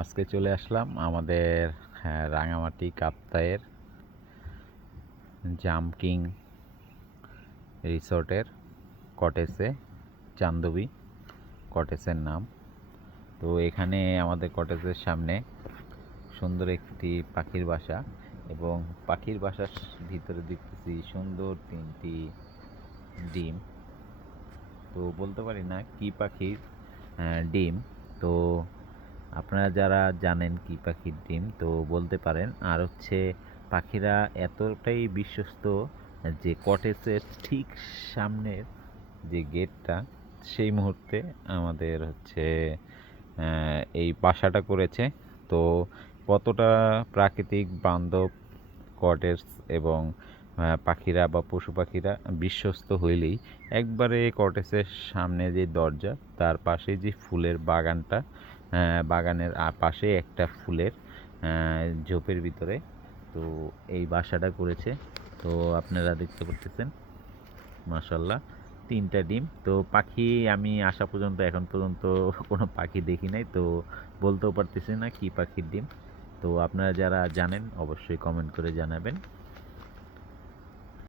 আজকে চলে আসলাম আমাদের রাঙামাটি কাপ্তাইয়ের জাম্পিং রিসোর্টের কটেজে। চান্দবি কটেজের নাম। তো এখানে আমাদের কটেজের সামনে সুন্দর একটি পাখির বাসা, এবং পাখির বাসার ভিতরে দেখতেছি সুন্দর 3টি ডিম। তো বলতে পারি না কি পাখির ডিম। তো আপনারা যারা জানেন কি পাখির ডিম তো বলতে পারেন। আর হচ্ছে পাখিরা এতটাই বিশ্বস্ত যে কটেজের ঠিক সামনের যে গেটটা, সেই মুহূর্তে আমাদের হচ্ছে এই বাসাটা করেছে। তো কতটা প্রাকৃতিক বান্ধব কটেজ, এবং পাখিরা বা পশু পাখিরা বিশ্বস্ত হইলেই একবারে কটেজের সামনে যে দরজা, তার পাশে যে ফুলের বাগানটা, বাগানের পাশে একটা ফুলের ঝোপের ভিতরে তো এই বাসাটা করেছে। তো আপনারা দেখতে পারতেছেন মাশাল্লাহ 3টা ডিম। তো পাখি আমি আসা পর্যন্ত এখন পর্যন্ত কোনো পাখি দেখি নাই, তো বলতেও পারতেছি না কি পাখির ডিম। তো আপনারা যারা জানেন অবশ্যই কমেন্ট করে জানাবেন।